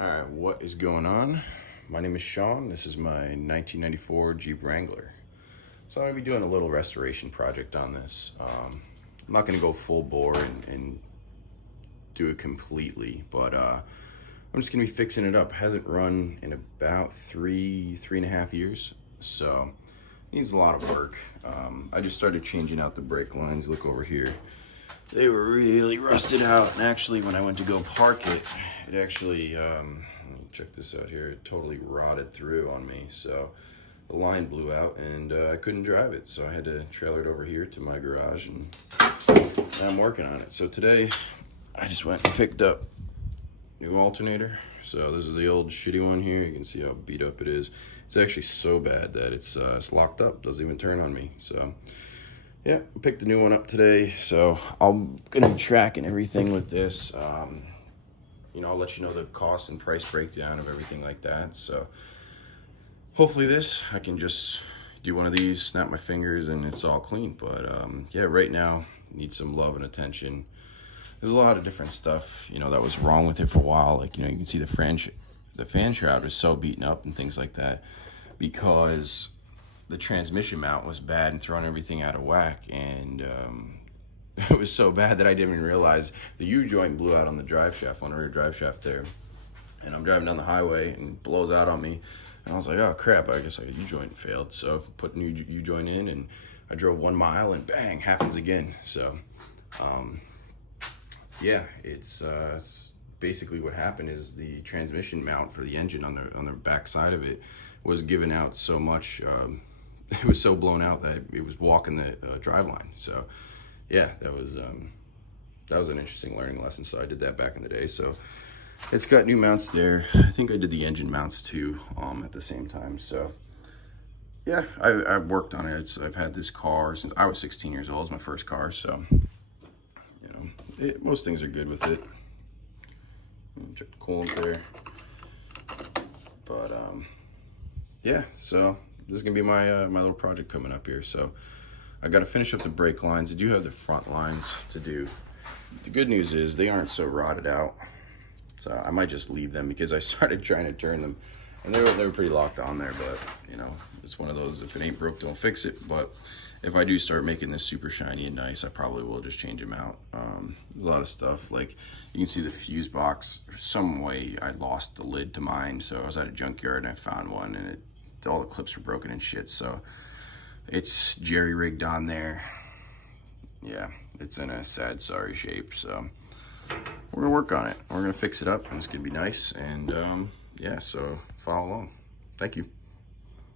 Alright, what is going on? My name is Sean. This is my 1994 Jeep Wrangler. So I'm going to be doing a little restoration project on this. I'm not going to go full bore and do it completely, but I'm just going to be fixing it up. It hasn't run in about three and a half years, so it needs a lot of work. I just started changing out the brake lines. Look over here. They were really rusted out, and actually when I went to go park it, it actually, check this out here, it totally rotted through on me. So the line blew out and I couldn't drive it, so I had to trailer it over here to my garage, and now I'm working on it. So today I just went and picked up new alternator. So this is the old shitty one here. You can see how beat up it is. It's actually so bad that it's locked up, doesn't even turn on me. So yeah, I picked the new one up today, so I'm gonna be tracking everything with this. I'll let you know the cost and price breakdown of everything like that. So hopefully I can just do one of these, snap my fingers, and it's all clean. But yeah, right now need some love and attention. There's a lot of different stuff, that was wrong with it for a while. Like, you can see the fan shroud was so beaten up and things like that because the transmission mount was bad and throwing everything out of whack. And it was so bad that I didn't even realize the U-joint blew out on the drive shaft, on the rear drive shaft there. And I'm driving down the highway and it blows out on me. And I was like, oh crap, I guess a U-joint failed. So put new U-joint in, and I drove 1 mile and bang, happens again. So yeah, it's basically what happened is the transmission mount for the engine on the back side of it was giving out so much. It was so blown out that it was walking the drive line. So yeah, that was an interesting learning lesson. So I did that back in the day. So it's got new mounts there. I think I did the engine mounts too at the same time. So yeah, I've worked on it. I've had this car since I was 16 years old. It's my first car. So most things are good with it. Check the coolant there. But yeah, so this is gonna be my my little project coming up here. So I got to finish up the brake lines. I do have the front lines to do. The good news is they aren't so rotted out, so I might just leave them because I started trying to turn them and they were pretty locked on there. But it's one of those, if it ain't broke, don't fix it. But if I do start making this super shiny and nice, I probably will just change them out. There's a lot of stuff, like you can see the fuse box. For some way I lost the lid to mine, so I was at a junkyard and I found one, and all the clips were broken and shit. So it's jerry rigged on there. Yeah, it's in a sad, sorry shape. So we're gonna work on it. We're gonna fix it up, and it's gonna be nice. And yeah, so follow along. Thank you.